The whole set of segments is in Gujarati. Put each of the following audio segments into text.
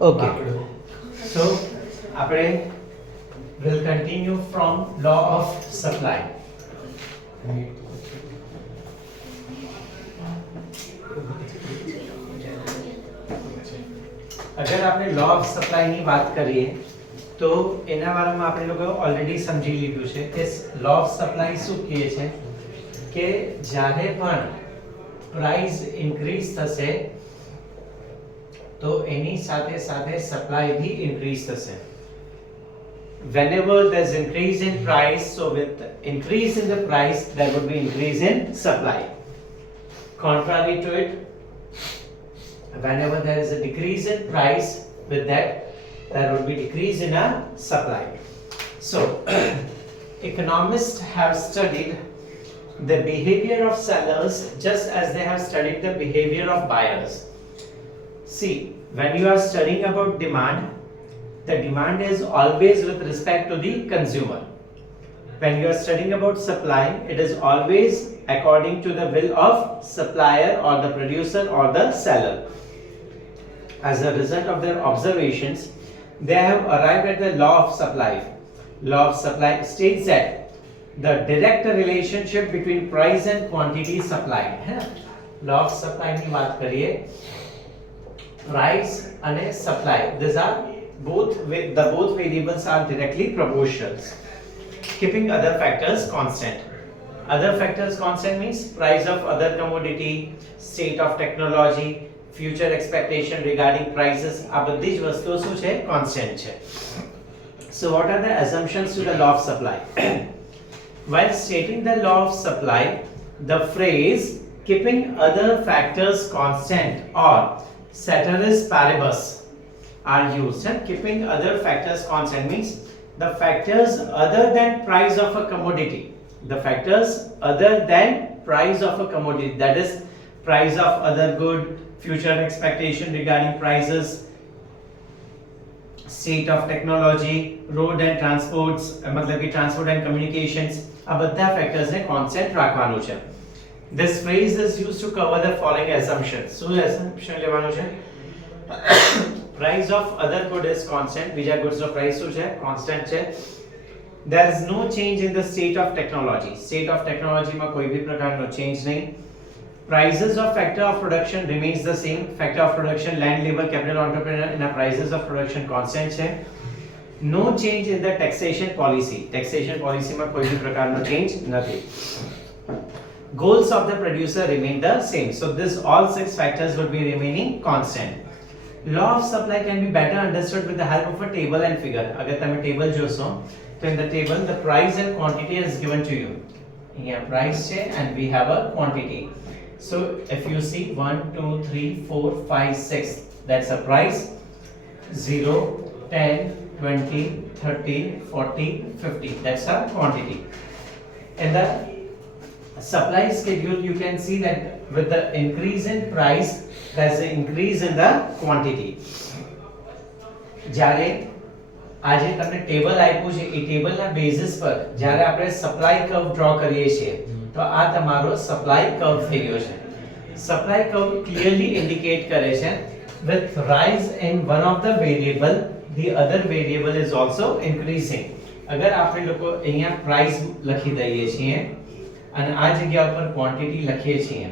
Okay. So આપણે will continue from law of supply. અગર આપણે લો ઓફ સપ્લાય ની વાત કરીએ તો એના બારામાં આપણે લોકો ઓલરેડી સમજી લીધું છે કે લો ઓફ સપ્લાય શું કહે છે કે જ્યારે પણ પ્રાઇસ ઇન્ક્રીઝ થશે તો એની સાથે સાથે સપ્લાય भी ઇન્ક્રીઝ થશે. Whenever there's increase in price, so with increase in the price there would be increase in supply. Contrary to it, whenever there is a decrease in price, with that there would be decrease in a supply. So economists have studied the behavior of sellers just as they have studied the behavior of buyers. See, when you are studying about demand, the demand is always with respect to the consumer. When you are studying about supply, it is always according to the will of supplier or the producer or the seller. As a result of their observations, they have arrived at the law of supply. Law of supply states that the direct relationship between price and quantity supplied. Law of supply ની વાત કરીએ, price અને supply, these are both variables are directly proportional, keeping other factors constant. Other factors constant means price of other commodity, state of technology, future expectation regarding prices. આ બધી જ વસ્તુઓ શું છે? Constant છે. So what are the assumptions to the law of supply? While stating the law of supply, the phrase keeping other factors constant or ceteris paribus are used. Keeping other factors constant means the factors other than price of a commodity. The factors other than price of a commodity, that is price of other good, future expectation regarding prices, state of technology, road and transports, मतलब कि transport and communications, આ બધા factors ને constant રાખવાનું છે. This phrase is used to cover the following assumptions. શું assumption લેવાનું છે? Price of other good is constant. બીજા goods નો price શું છે? Constant છે. There is no change in the state of technology. State of technology માં કોઈ भी પ્રકારનો change નહીં. Prices of factor of production remains the same. Factor of production, land, labor, capital, entrepreneur, and prices of production constant છે. No change in the taxation policy. Taxation policy માં કોઈ भी પ્રકારનો change નથી. Goals of the producer remain the same. So this all six factors would be remaining constant. Law of supply can be better understood with the help of a table and figure. अगर તમે table જોશો તો in the table the price and quantity is given to you. Here price છે and we have a quantity. So if you see 1 2 3 4 5 6, that's a price. 0 10 20 30 40 50, that's a quantity. In the supply schedule you can see that with the increase in price there's an increase in the quantity. જ્યારે આજે તમને ટેબલ આપ્યું છે એ ટેબલના બેસિસ પર જ્યારે આપણે સપ્લાય કર્વ ડ્રો કરીએ છીએ તો આ તમારો સપ્લાય કર્વ થઈ ગયો છે. સપ્લાય કર્વ ક્લિયરલી ઇન્ડિકેટ કરે છે with rise in one of the variable, the other variable is also increasing. અગર આપણે લોકો અહીંયા પ્રાઇસ લખી દઈએ છીએ અને આ જગ્યા ઉપર ક્વોન્ટિટી લખીએ છીએ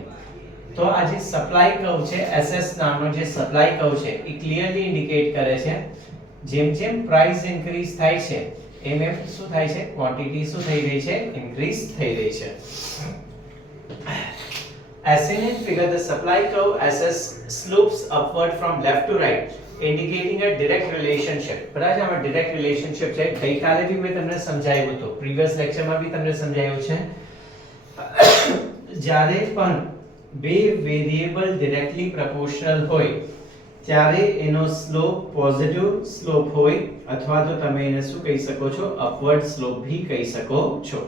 તો આ જે સપ્લાય કર્વ છે, SS નામનો જે સપ્લાય કર્વ છે એ ક્લિયરલી ઇન્ડિકેટ કરે છે જેમ જેમ પ્રાઇસ ઇન્ક્રીઝ થાય છે એમ એમ શું થાય છે? ક્વોન્ટિટી શું થઈ રહી છે? ઇન્ક્રીઝ થઈ રહી છે. As seen in figure, the supply curve SS slopes upward from left to right, indicating a direct relationship. બરાબર, આમાં direct relationship છે. ગઈકાલે भी મેં તમને સમજાવ્યું હતું, previous lecture માં भी તમને સમજાવ્યું છે. જ્યારે પણ બે વેરિયેબલ ડાયરેક્ટલી પ્રોપોર્શનલ હોય ત્યારે એનો સ્લોપ પોઝિટિવ સ્લોપ હોય અથવા તો તમે એને શું કહી શકો છો? અપવર્ડ સ્લોપ भी કહી શકો છો.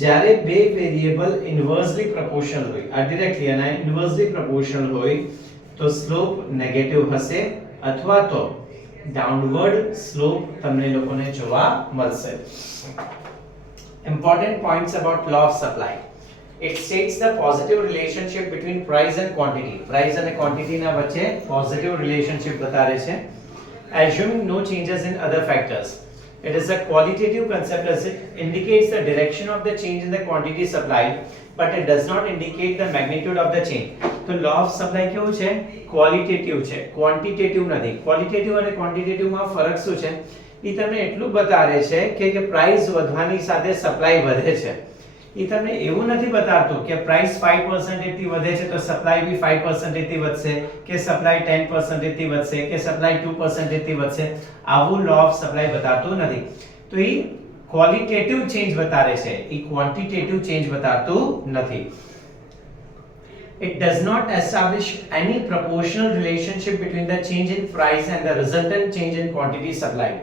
જ્યારે બે વેરિયેબલ ઇન્વર્સલી પ્રોપોર્શનલ હોય, આ ડાયરેક્ટલી અને ઇન્વર્સલી પ્રોપોર્શનલ હોય તો સ્લોપ નેગેટિવ હશે અથવા તો ડાઉનવર્ડ સ્લોપ તમને લોકોને જોવા મળશે. Important points about law of supply. It states the positive relationship between price and quantity. Price અને quantity ના વચ્ચે positive relationship બતાવે છે. Assuming no changes in other factors. It is a qualitative concept as it indicates the direction of the change in the quantity supplied, but it does not indicate the magnitude of the change. તો law of supply કેવું છે? Qualitative છે, quantitative નથી. Qualitative અને quantitative માં ફરક શું છે? એ તમને એટલું બતાવે છે કે પ્રાઇસ વધવાની સાથે સપ્લાય વધે છે. એ તમને એવું નથી બતાવતું કે પ્રાઇસ 5% થી વધે છે તો સપ્લાય બી 5% થી વધશે, કે સપ્લાય 10% થી વધશે, કે સપ્લાય 2% થી વધશે. આવું લો ઓફ સપ્લાય બતાવતું નથી. તો એ ક્વોલિટેટિવ ચેન્જ બતાવે છે, એ ક્વોન્ટિટેટિવ ચેન્જ બતાવતું નથી. It does not establish any proportional relationship between the change in price and the resultant change in quantity supplied.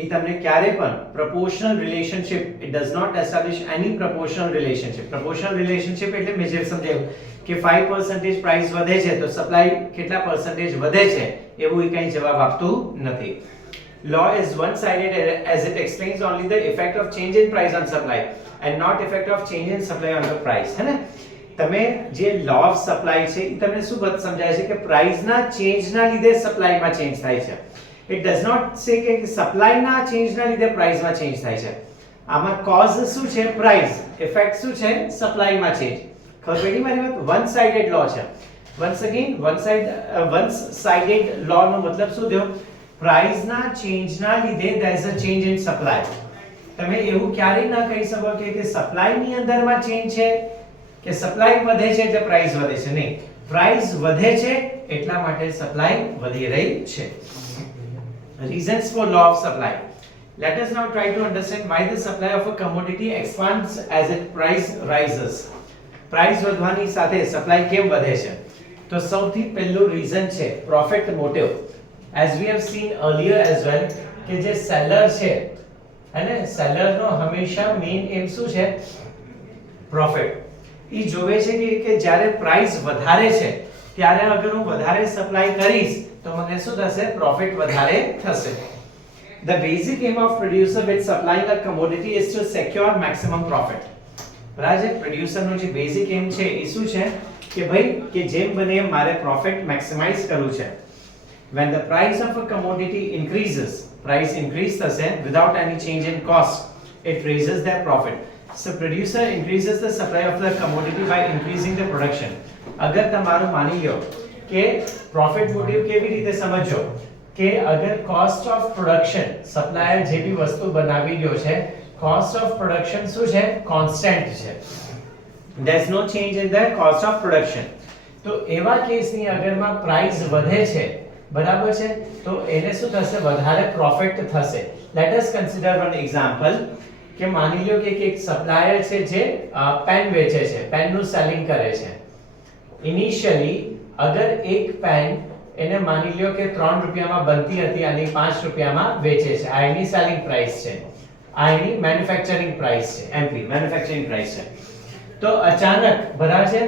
એ તમને ક્યારે પણ proportional relationship, it does not establish any proportional relationship. Proportional relationship એટલે મેં જે સમજાવ્યું કે 5% પ્રાઇસ વધે છે તો સપ્લાય કેટલા percentage વધે છે એવું એ કંઈ જવાબ આપતું નથી. Law is one-sided as it explains only the effect of change in price on supply and not effect of change in supply on the price. હે ને? તમે જે law of supply છે એ તમને શું સમજાય છે કે પ્રાઇસના ચેન્જના લીધે સપ્લાયમાં ચેન્જ થાય છે. It does not say કે સપ્લાયના ચેન્જના લીધે પ્રાઇસમાં ચેન્જ થાય છે. આમાં કોઝ શું છે? પ્રાઇસ. ઇફેક્ટ શું છે? સપ્લાયમાં ચેન્જ. ખબર પડી મારી વાત? વન સાઇડેડ લો છે. વન્સ અગેન વન સાઇડેડ લો નો મતલબ શું થયો? પ્રાઇસના ચેન્જના લીધે there is a change in supply. તમે એવું ક્યારેય ના કહી શકો કે સપ્લાયની અંદરમાં ચેન્જ છે કે સપ્લાય વધે છે એટલે પ્રાઇસ વધે છે. નહીં, પ્રાઇસ વધે છે એટલા માટે સપ્લાય વધી રહી છે. Reasons for law of supply. Let us now try to understand why the supply of a commodity expands as its price rises. Price વધવાની સાથે સપ્લાય કેમ વધે છે? તો સૌથી પહેલું રીઝન છે profit motive. As we have seen earlier as well કે જે સેલર છે અને સેલરનો હંમેશા મેઇન એમ શું છે? પ્રોફિટ. ઈ જોવે છે કે જ્યારે પ્રાઇસ વધારે છે ત્યારે અગર હું વધારે સપ્લાય કરીશ તો મને શું થશે? પ્રોફિટ વધારે થશે. The basic aim of producer with supplying a commodity is to secure maximum profit. બરાબર? પ્રોડ્યુસરનો જે બેઝિક એમ છે એ શું છે કે ભાઈ કે જેમ બને એમ મારે પ્રોફિટ મેક્સિમાઇઝ કરવું છે. When the price of a commodity increases, price increase થશે without any change in cost, it raises their profit. So producer increases the supply of the commodity by increasing the production. અગર તમારું માની લો કે પ્રોફિટ મોટિવ કેવી રીતે સમજો કે અગર કોસ્ટ ઓફ પ્રોડક્શન સપ્લાયર જે બી વસ્તુ બનાવી રહ્યો છે કોસ્ટ ઓફ પ્રોડક્શન શું છે? કોન્સ્ટન્ટ છે. there is no change in the cost of production. તો એવા કેસની અગરમાં પ્રાઇસ વધે છે, બરાબર છે, તો એને શું થશે? વધારે પ્રોફિટ થશે. Let us consider one example કે માની લો કે એક સપ્લાયર છે જે પેન વેચે છે, પેનનું સેલિંગ કરે છે. ઇનિશિયલી અગર એક પેન એને માની લ્યો કે 3 રૂપિયામાં બનતી હતી અને 5 રૂપિયામાં વેચે છે, આ એની સેલિંગ પ્રાઇસ છે, આ એની મેન્યુફેક્ચરિંગ પ્રાઇસ છે, એમપી મેન્યુફેક્ચરિંગ પ્રાઇસ છે. તો અચાનક બરાબર છે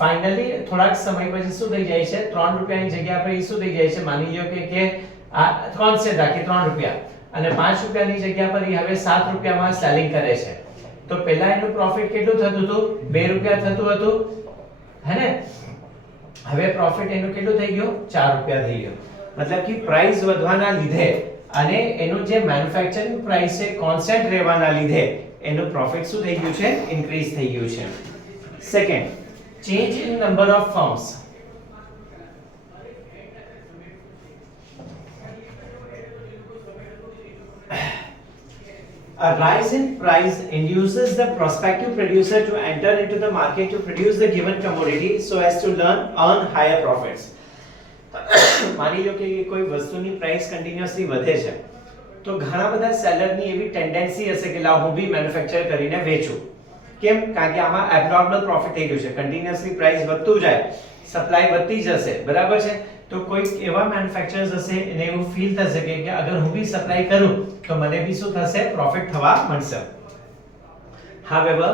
ફાઇનલી થોડાક સમય પછી શું થઈ જાય છે? 3 રૂપિયાની જગ્યા પર શું થઈ જાય છે? માની લ્યો કે આ કોન્સ્ટન્ટ રાખી 3 રૂપિયા અને 5 રૂપિયાની જગ્યા પર હવે 7 રૂપિયામાં સેલિંગ કરે છે. તો પહેલા એનું પ્રોફિટ કેટલું થતું હતું? 2 રૂપિયા થતું હતું, હે ને? હવે પ્રોફિટ એનું કેટલું થઈ ગયું? 4 રૂપિયા થઈ ગયું. મતલબ કે પ્રાઇસ વધવાના લીધે અને એનું જે મેન્યુફેક્ચરિંગ પ્રાઇસ છે કોન્સ્ટન્ટ રહેવાના લીધે એનું પ્રોફિટ શું થઈ ગયું છે? ઇન્ક્રીઝ થઈ ગયું છે. Second, change in number of firms. A rise in price induces the prospective producer to enter into the market to produce the given commodity so as to earn higher profits. માની લો કે કોઈ વસ્તુની પ્રાઇસ કન્ટિન્યુઅસલી વધે છે તો ઘણા બધા સેલરની એવી ટેન્ડન્સી હશે કે લાવ હું બી મેન્યુફેક્ચર કરીને વેચું. કેમ? કારણ કે આમાં એબનોર્મલ પ્રોફિટ થઈ ગયું છે. કન્ટિન્યુઅસલી પ્રાઇસ વધતું જાય, સપ્લાય વધતી જશે, બરાબર છે? તો કોઈ એવા મેન્યુફેક્ચરર્સ હશે એને એવું ફીલ થશે કે અગર હું બી સપ્લાય કરું તો મને બી શું થશે? પ્રોફિટ થવા મળશે. However,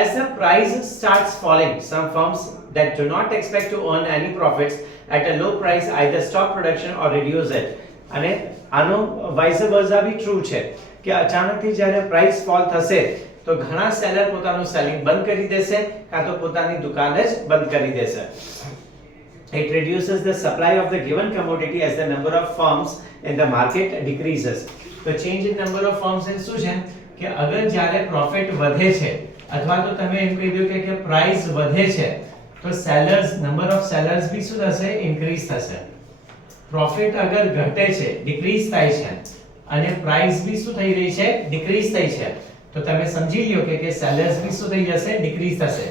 as the price starts falling, some firms that do not expect to earn any profits at a low price either stop production or reduce it. અને આનો vice versa બી ટ્રુ છે કે અચાનકથી જ્યારે પ્રાઇસ ફોલ થશે તો ઘણા સેલર પોતાનું સેલિંગ બંધ કરી દેશે કાં તો પોતાની દુકાન જ બંધ કરી દેશે. It reduces the supply of the given commodity as the number of firms in the market decreases. તો change in number of firms એ શું છે કે અગર જ્યારે પ્રોફિટ વધે છે અથવા તો તમે એમ કહી દો કે પ્રાઇસ વધે છે તો સેલર્સ નંબર ઓફ સેલર્સ બી શું થશે ઇન્ક્રીઝ થશે. પ્રોફિટ અગર ઘટે છે ડિક્રીઝ થાય છે અને પ્રાઇસ બી શું થઈ રહી છે ડિક્રીઝ થઈ છે તો તમે સમજી લ્યો કે સેલર્સ બી શું થઈ જશે ડિક્રીઝ થશે.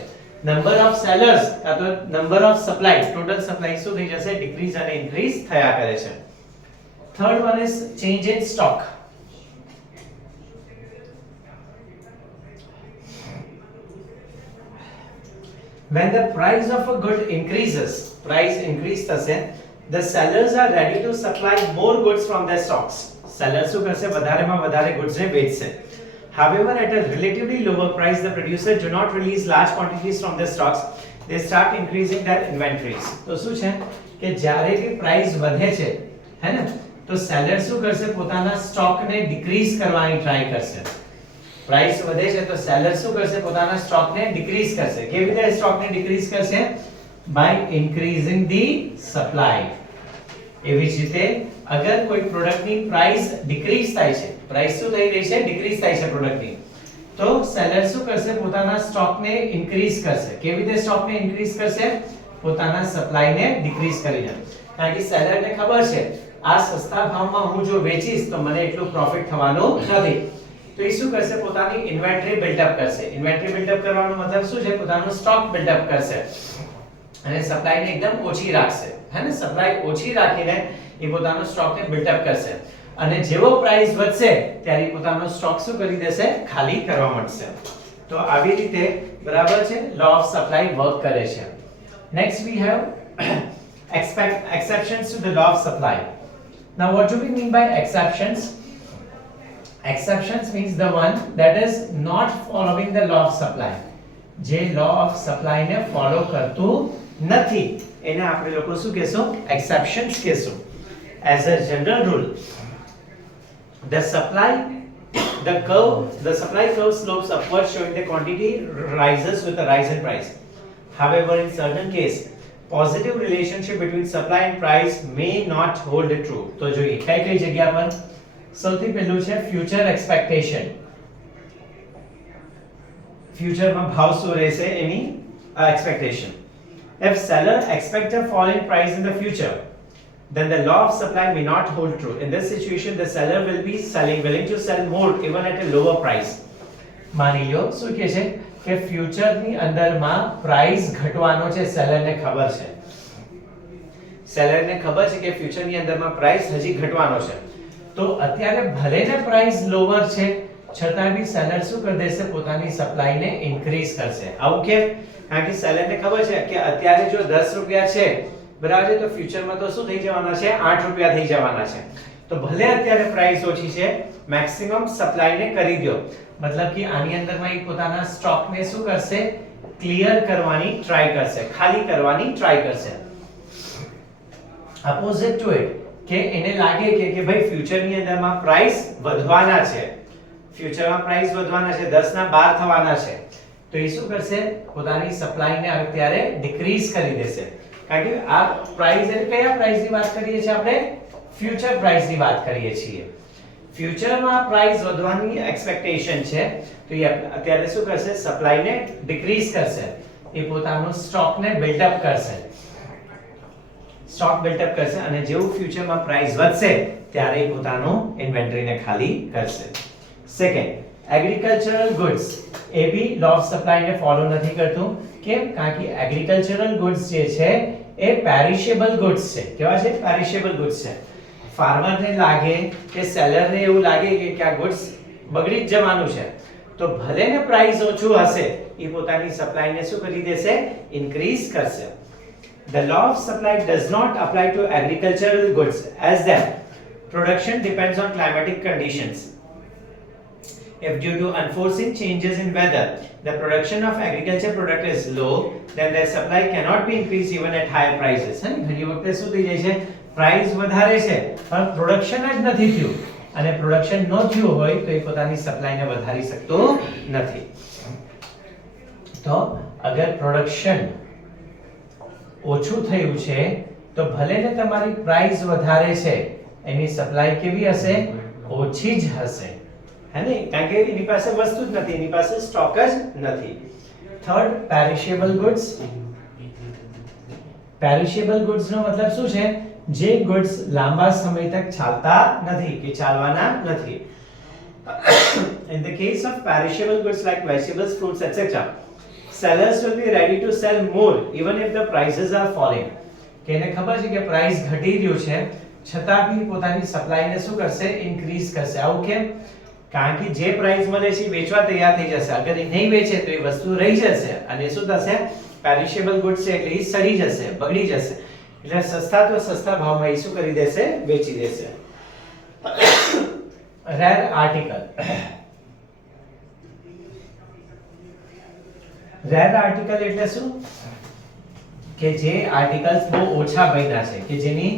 નંબર ઓફ સેલર્સ કાં તો number of supply total supply શું થઈ જશે ડિક્રીઝ અને ઇન્ક્રીઝ થયા કરે છે. Third one is change in stock. When the price of a good increases, price increase થશે, the sellers are ready to supply more goods from their stocks. Sellers શું કરશે વધારેમાં વધારે goods ને વેચશે. However, at a relatively lower price, the producers do not release large quantities from their stocks. They start increasing their inventories. તો શું છે કે જ્યારે કે પ્રાઇસ વધે છે હે ને તો સેલર શું કરશે પોતાના સ્ટોક ને ડિક્રીઝ કરવાની ટ્રાય કરશે. પ્રાઇસ વધે છે તો સેલર શું કરશે પોતાના સ્ટોક ને ડિક્રીઝ કરશે. કેવી રીતે સ્ટોક ને ડિક્રીઝ કરશે બાય ઇન્ક્રીઝિંગ ધી સપ્લાય. એવી જ રીતે અગર કોઈ પ્રોડક્ટની પ્રાઇસ ડિક્રીઝ થાય છે પ્રાઇસ શું થઈ રહી છે ડિક્રીઝ થાય છે પ્રોડક્ટની તો સેલર શું કરશે પોતાના સ્ટોકને ઇન્ક્રીઝ કરશે. કેવી રીતે સ્ટોકને ઇન્ક્રીઝ કરશે પોતાના સપ્લાયને ડિક્રીઝ કરીને. કારણ કે સેલરને ખબર છે આ સસ્તા ભાવમાં હું જો વેચીશ તો મને એટલું પ્રોફિટ થવાનું નથી તો એ શું કરશે પોતાની ઇન્વેન્ટરી બિલ્ડઅપ કરશે. ઇન્વેન્ટરી બિલ્ડઅપ કરવાનો મતલબ શું છે પોતાનો સ્ટોક બિલ્ડઅપ કરશે અને સપ્લાયને એકદમ ઓછી રાખશે હે ને. સપ્લાય ઓછી રાખીને એ પોતાનો સ્ટોકને બિલ્ડઅપ કરશે અને જેવો પ્રાઇસ વધશે ત્યારે પોતાનો સ્ટોક શું કરી દેશે ખાલી કરવા માંડશે. તો આવી રીતે બરાબર છે લો ઓફ સપ્લાય વર્ક કરે છે. Next we have exceptions to the law of supply. Now what do we mean by exceptions? Exceptions means the one that is not following the law of supply. જે law of supply ને ફોલો કરતું નથી એને આપણે લોકો શું કહેશું exceptions કહેશું. As a general rule, the supply curve slopes upward showing the quantity rises with the rise in price. However, in certain case, positive relationship between supply and price may not hold true. તો જોઈએ કઈ જગ્યા પર સૌથી પહેલું છે future expectation. ફ્યુચરમાં ભાવ શું રહેશે એની expectation. If seller expect a fall in price in the future, then the law of supply may not hold true. In this situation, the seller will be willing to sell more even at a lower price. માની લો શું કહે છે કે ફ્યુચરની અંદરમાં પ્રાઇસ ઘટવાનો છે સેલરને ખબર છે. સેલરને ખબર છે કે ફ્યુચરની અંદરમાં પ્રાઇસ હજી ઘટવાનો છે તો અત્યારે ભલે ને પ્રાઇસ લોવર છે છતાં બી સેલર શું કરી દેશે પોતાની સપ્લાયને ઇન્ક્રીઝ કરશે. આવું કેમ કારણ કે સેલરને ખબર છે કે અત્યારે જો 10 રૂપિયા છે બરાબર છે તો ફ્યુચરમાં તો શું થઈ જવાના છે 8 રૂપિયા થઈ જવાના છે તો ભલે અત્યારે પ્રાઇસ ઓછી છે મેક્સિમમ સપ્લાયને કરી દો. મતલબ કે આની અંદરમાં એ પોતાના સ્ટોકને શું કરશે ક્લિયર કરવાની ટ્રાય કરશે ખાલી કરવાની ટ્રાય કરશે. અપોઝિટ ટુ ઇટ કે એને લાગે કે ભાઈ ફ્યુચરની અંદરમાં પ્રાઇસ વધવાના છે ફ્યુચરમાં પ્રાઇસ વધવાના છે 10 ના 12 થવાના છે તો એ શું કરશે પોતાની સપ્લાયને અત્યારે ડિક્રીઝ કરી દેશે. કારણ કે આ પ્રાઇસ એટલે કયા પ્રાઇસની વાત કરીએ છીએ આપણે ફ્યુચર પ્રાઇસની વાત કરીએ છીએ. ફ્યુચરમાં પ્રાઇસ વધવાની એક્સપેક્ટેશન છે તો એ અત્યારે શું કરશે સપ્લાયને ડિક્રીઝ કરશે. એ પોતાનો સ્ટોકને બિલ્ડઅપ કરશે અને જેવું ફ્યુચરમાં પ્રાઇસ વધશે ત્યારે એ પોતાનું ઇન્વેન્ટરીને ખાલી કરશે. સેકન્ડ એગ્રીકલ્ચરલ ગુડ્સ એ બી લો ઓફ સપ્લાય ને ફોલો નથી કરતું. કેમ કારણ કે એગ્રીકલ્ચરલ ગુડ્સ જે છે એ પેરિશેબલ ગુડ્સ છે. કેવા છે પેરિશેબલ ગુડ્સ છે. ફાર્મરને લાગે કે સેલરને એવું લાગે કે આ ગુડ્સ બગડી જ જવાનું છે તો ભલે ને પ્રાઇસ ઓછું હશે એ પોતાની સપ્લાયને શું કરી દેશે ઇન્ક્રીઝ કરશે. The law of supply does not apply to agricultural goods as their production depends on climatic conditions. If due to unforeseen changes in weather, the production of agriculture product is low, then their supply cannot be increased even at higher prices. ઘણી વખતે શું થઈ જાય છે પ્રાઇસ વધારે છે પણ પ્રોડક્શન જ નથી થયું અને પ્રોડક્શન ન થયું હોય તો એ પોતાની સપ્લાયને વધારી શકતો નથી. તો અગર પ્રોડક્શન ઓછું થયું છે તો ભલે ને તમારી પ્રાઇસ વધારે છે, એની સપ્લાય કેવી હશે? ઓછી જ હશે, હે ને? કારણ કે એની પાસે વસ્તુ જ નથી, એની પાસે સ્ટોક જ નથી. Third, perishable goods. Perishable goods નો મતલબ શું છે? જે ગુડ્સ લાંબા સમય તક ચાલતા નથી કે ચાલવાના નથી. In the case of perishable goods like vegetables, fruits, etc., sellers will be ready to sell more even if the prices are falling. કે એને ખબર છે કે પ્રાઇસ ઘટી રહ્યું છે, છતાં બી પોતાની સપ્લાયને શું કરશે? ઇન્ક્રીઝ કરશે. આવું કેમ? કારણ કે જે પ્રાઇસ મળે છે વેચવા તૈયાર થઈ જશે. અગર એ નહીં વેચે તો એ વસ્તુ રહી જશે અને શું થશે? પેરિશેબલ ગુડ્સ છે એટલે એ સડી જશે, બગડી જશે. એટલે સસ્તા તો સસ્તા ભાવમાં એ શું કરી દેશે? વેચી દેશે. Rare article. રેર આર્ટિકલ એટલે શું? કે જે આર્ટિકલ્સ બહુ ઓછા બન્યા છે, કે જેની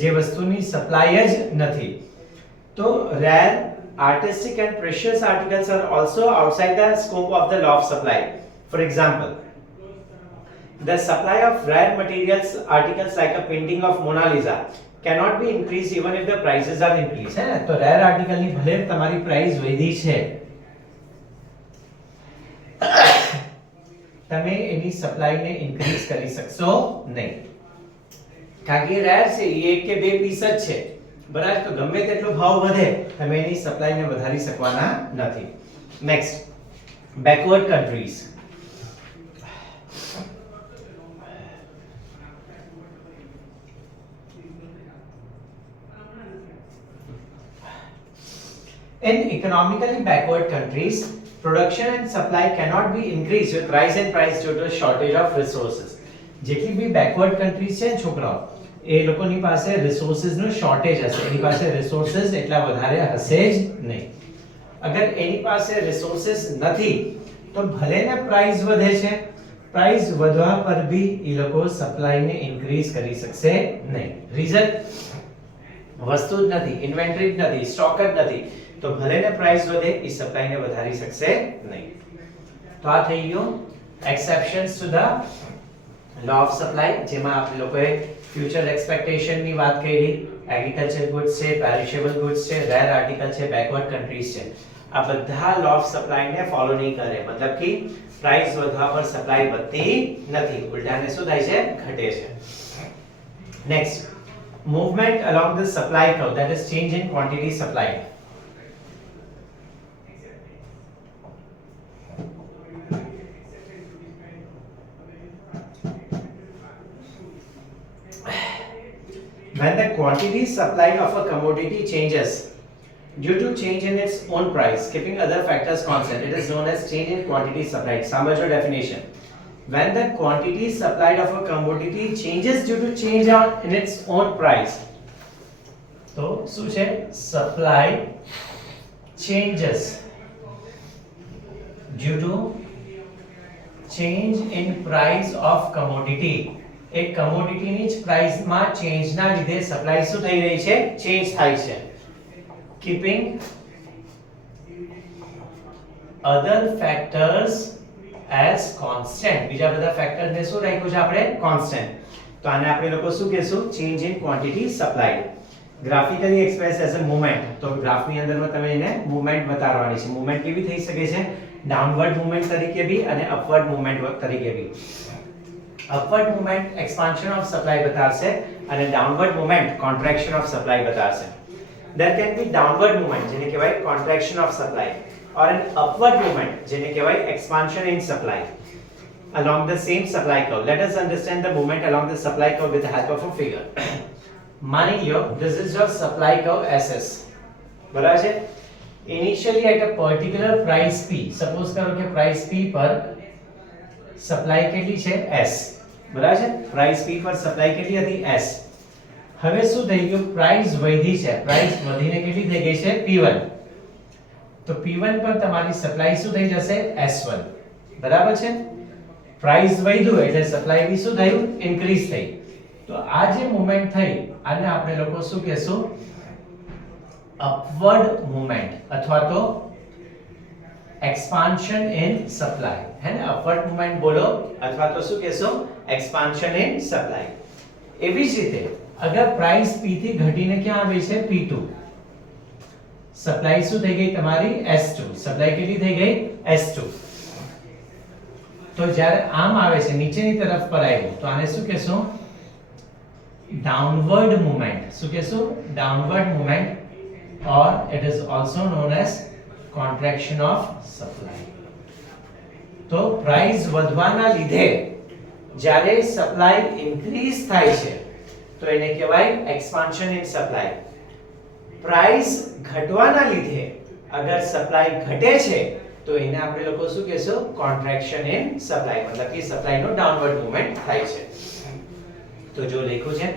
જે વસ્તુની સપ્લાય જ નથી. તો rare, artistic and precious articles are also outside the scope of the law of supply. For example, the supply of rare materials, articles like a painting of Mona Lisa cannot be increased even if the prices are increased. है ना? तो rare article ની ભલે તમારી પ્રાઇસ વધી છે, તમે એની સપ્લાયને ઇન્ક્રીઝ કરી શકશો નહીં. કારણ કે રેર છે, એ એક કે બે પીસ જ છે, બરાબર? તો ગમે તેટલો ભાવ વધે, તમે એની સપ્લાયને વધારી શકવાના નથી. Next, backward countries. In economically backward countries, production and supply cannot be increased with rise in price due to shortage of resources. જેટલી બી બેકવર્ડ કન્ટ્રીઝ છે છોકરાઓ, એ લોકોની પાસે રિસોર્સિસ નું શોર્ટેજ હશે. એની પાસે રિસોર્સિસ એટલા વધારે હશે જ નહીં. અગર એની પાસે રિસોર્સિસ નથી તો ભલે ને પ્રાઇસ વધે છે, પ્રાઇસ વધવા પર બી એ લોકો સપ્લાયને ઇન્ક્રીઝ કરી શકશે નહીં. રીઝન? વસ્તુ જ નથી, ઇન્વેન્ટરી જ નથી, સ્ટોક જ નથી. તો ભલે ને પ્રાઇસ વધે, એ સપ્લાયને વધારી શકશે નહીં. તો આ થઈ ગયું exceptions to the law of supply, જેમાં આપણે લોકોએ ફ્યુચર એક્સપેક્ટેશન ની વાત કરી, એગ્રીકલ્ચર ગુડ્સ છે, પેરિશેબલ ગુડ્સ છે, રેર આર્ટિકલ છે, બેકવર્ડ કન્ટ્રીઝ છે. આ બધા લો ઓફ સપ્લાય ને ફોલો નહીં કરે. મતલબ કે પ્રાઇસ વધવા પર સપ્લાય વધતી નથી, ઉલટાને શું થાય છે? ઘટે છે. Next, movement along the supply curve, that is change in quantity supply. When the quantity supplied of a commodity changes due to change in its own price, keeping other factors constant, it is known as change in quantity supplied. સમજો definition. When the quantity supplied of a commodity changes due to change in its own price. તો શું છે? Supply changes due to change in price of commodity. એક કમોડિટીની જ પ્રાઇસમાં ચેન્જના લીધે સપ્લાય શું થઈ રહી છે? ચેન્જ થાય છે. કીપિંગ અધર ફેક્ટર્સ એઝ કોન્સ્ટન્ટ. બીજા બધા ફેક્ટરને શું રાખ્યું છે આપણે? કોન્સ્ટન્ટ. તો આને આપણે લોકો શું કહેશું? Change in quantity supplied. Graphically express as a movement. તો ગ્રાફની અંદરમાં તમે એને મૂવમેન્ટ બતાવવાની છે. મૂવમેન્ટ કેવી થઈ શકે છે? ડાઉનવર્ડ મૂવમેન્ટ તરીકે બી અને અપવર્ડ મૂવમેન્ટ તરીકે બી. upward movement expansion of supply બતાવશે અને downward movement contraction of supply બતાવશે. there can be downward movement જેને કહેવાય contraction of supply or an upward movement જેને કહેવાય expansion in supply along the same supply curve. Let us understand the movement along the supply curve with the help of a figure. માની લો this is your supply curve SS, બરાબર છે? initially at a particular price P, suppose કરો કે price P પર સપ્લાય કેટલી છે? S, બરાબર છે? પ્રાઇસ P પર સપ્લાય કેટલી હતી? S. હવે શું થઈ ગયું? પ્રાઇસ વધી છે, પ્રાઇસ વધીને કેટલી થઈ ગઈ છે? P1. તો P1 પર તમારી સપ્લાય શું થઈ જશે? S1, બરાબર છે? પ્રાઇસ વધ્યું એટલે સપ્લાય બી શું થયું? ઇન્ક્રીઝ થઈ. તો આ જે મૂવમેન્ટ થઈ આને આપણે લોકો શું કહેશું? અપવર્ડ મૂવમેન્ટ અથવા તો એક્સપાન્શન ઇન સપ્લાય, હે ને, અપવર્ડ મૂવમેન્ટ બોલો અથવા તો શું કહેશો, એક્સપાન્શન ઇન સપ્લાય. એવી જ રીતે અગર પ્રાઇસ P થી ઘટીને ક્યાં આવી છે P2, સપ્લાય શું થઈ ગઈ તમારી S2, સપ્લાય કેટલી થઈ ગઈ S2. તો જ્યારે આમ આવે છે નીચેની તરફ પર આવ્યું તો આને શું કહેશું, ડાઉનવર્ડ મૂવમેન્ટ. શું કહેશું, downward movement, or it is also known as contraction of supply. તો પ્રાઇસ વધવાના લીધે જ્યારે સપ્લાય ઇન્ક્રીઝ થાય છે તો એને કહેવાય એક્સપાન્શન ઇન સપ્લાય. પ્રાઇસ ઘટવાના લીધે અગર સપ્લાય ઘટે છે તો એને આપણે લોકો શું કહેશું, કોન્ટ્રેક્શન ઇન સપ્લાય, મતલબ કે સપ્લાય નો ડાઉનવર્ડ મૂવમેન્ટ થાય છે. તો જો લખ્યું છે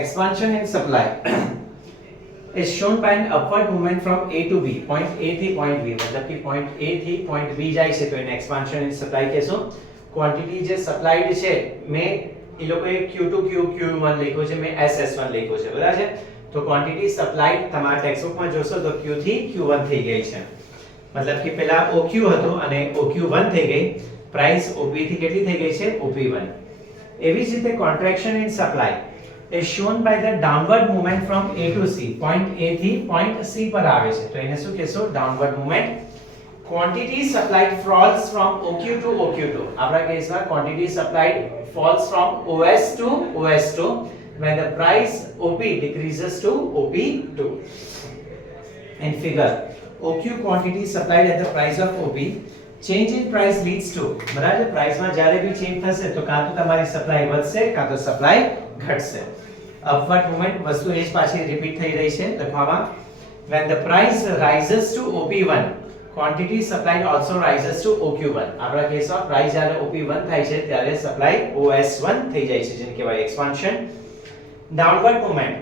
expansion in supply is shown by an upward movement from A to B, point A થી point B, मतलब कि point A થી point B જાય છે તો એને expansion in supply કહેશું. ક્વોન્ટિટી જે સપ્લાઈડ છે મેં એ લોકોએ Q2 Q1 લખ્યો છે, મેં SS1 લખ્યો છે, બરાબર છે. તો ક્વોન્ટિટી સપ્લાઈડ તમારા ટેક્સ્ટબુકમાં જોશો તો Q થી Q1 થઈ ગઈ છે, મતલબ કે પહેલા OQ હતું અને OQ1 થઈ ગઈ, પ્રાઇસ OP થી કેટલી થઈ ગઈ છે OP1. એવી જ રીતે contraction in supply is shown by the downward movement from A to C, point A થી point C પર આવે છે તો એને શું કહેશો, downward movement. Quantity supplied falls from OQ to OQ2, આપણા કેસમાં quantity supplied falls from OS to OS2 when the price OP decreases to OP2. In figure, OQ quantity supplied at the price of OP, change in price leads to, બરાબર, પ્રાઇસમાં જ્યારે બી ચેન્જ થશે તો કાં તો તમારી સપ્લાય વધશે કાં તો સપ્લાય ઘટશે. અપવર્ડ મૂવમેન્ટ વસ્તુ એ જ પાછી રિપીટ થઈ રહી છે લખવામાં. when the price rises to OP1, quantity supplied also rises to OQ1. આપણા કેસમાં પ્રાઇસ જ્યારે OP1 થાય છે ત્યારે સપ્લાય OS1 થઈ જાય છે, જેને કહેવાય expansion. Downward movement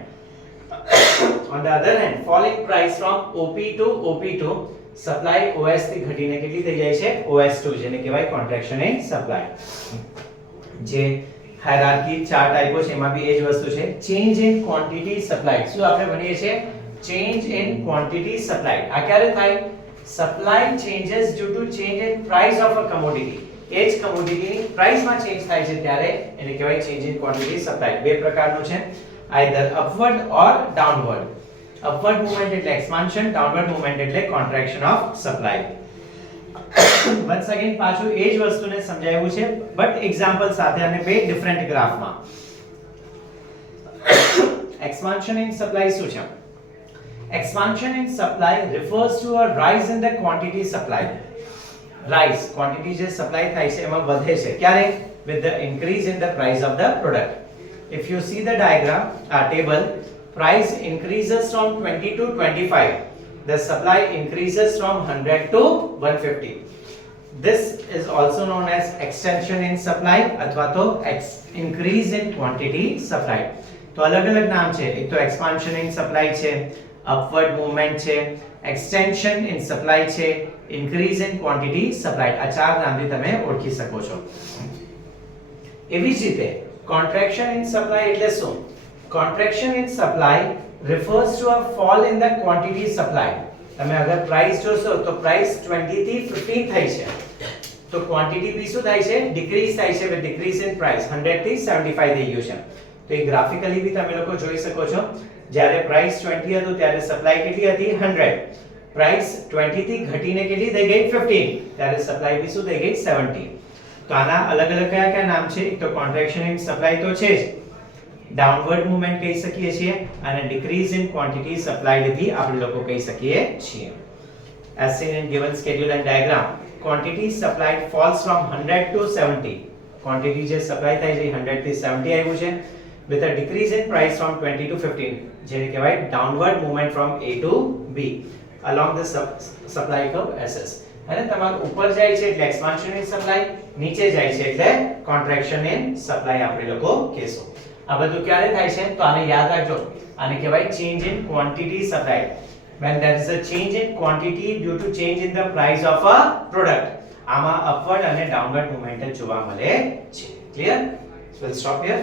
on the other hand, falling price from OP to OP2, supply OS થી ઘટીને કેટલી થઈ જાય છે OS2, જેને કહેવાય કોન્ટ્રેક્શન ઇન સપ્લાય. જે હાયરાર્કી ચાર્ટ આપ્યો છે એમાં બી એ જ વસ્તુ છે. ચેન્જ ઇન ક્વોન્ટિટી સપ્લાઈડ, શું આપણે ભણીએ છીએ, ચેન્જ ઇન ક્વોન્ટિટી સપ્લાઈડ. આ ક્યારે થાય, supply changes due to change in price of a commodity, એ જ કમોડિટીની પ્રાઇસમાં ચેન્જ થાય છે ત્યારે એને કહેવાય ચેન્જ ઇન ક્વોન્ટિટી સપ્લાઈડ. બે પ્રકારનું છે, આઈધર અપવર્ડ ઓર ડાઉનવર્ડ. upward movement એટલે expansion, downward movement એટલે contraction of supply. once again પાછું એ જ વસ્તુને સમજાવ્યું છે બટ એક્ઝામ્પલ સાથે અને બે ડિફરન્ટ ગ્રાફમાં. expansion in supply શું છે, expansion in supply refers to a rise in the quantity supplied. rise, quantity જે સપ્લાય થાય છે એમાં વધે છે ક્યારે, with the increase in the price of the product. if you see the diagram, table, price increases from 20 to 25, the supply increases from 100 to 150. This is also known as extension in supply अथवा तो increase in quantity supply. तो अलग अलग नाम છે, એક તો expansion in supply છે, upward movement છે, extension in supply છે, increase in quantity supply. આ ચાર નામથી તમે ઓળખી શકો છો. એવી જ રીતે contraction in supply એટલે શું, contraction in supply refers to a fall in the quantity supplied. તમે અગર પ્રાઇસ જોશો તો પ્રાઇસ 20 થી 15 થઈ છે તો ક્વોન્ટિટી બી શું થાય છે, ડિક્રીઝ થાય છે, વિથ ડિક્રીઝ ઇન પ્રાઇસ 100 થી 75 થઈ ગયું છે. તો એ ગ્રાફિકલી બી તમે લોકો જોઈ શકો છો, જ્યારે પ્રાઇસ 20 હતું ત્યારે સપ્લાય કેટલી હતી 100, પ્રાઇસ 20 થી ઘટીને કેટલી થઈ ગઈ 15, ત્યારે સપ્લાય બી શું થઈ ગઈ 70. તો આના અલગ અલગ કયા કયા નામ છે, એક તો કોન્ટ્રેક્શન ઇન સપ્લાય તો છે જ, ડાઉનવર્ડ મૂવમેન્ટ કહી શકીએ છીએ અને ડિક્રીઝ ઇન ક્વોન્ટિટી સપ્લાઈડ भी આપણે લોકો કહી શકીએ છીએ. as seen in given schedule and diagram, quantity supplied falls from 100 to 70. quantity જે સપ્લાય થાય છે 100 થી 70 આવ્યું છે, with a decrease in price from 20 to 15, જેને કહેવાય downward movement from A to B along the supply curve SS. અને તમારું ઉપર જાય છે એટલે expansion in supply, નીચે જાય છે એટલે contraction in supply આપણે લોકો કહેશું. આ બધું ક્યારે થાય છે તો આને યાદ રાખજો, આને કહેવાય change in quantity supplied. when there is a change in quantity due to change in the price of a product, આમાં upward અને downward movement જોવા મળે છે. clear? So we'll stop here.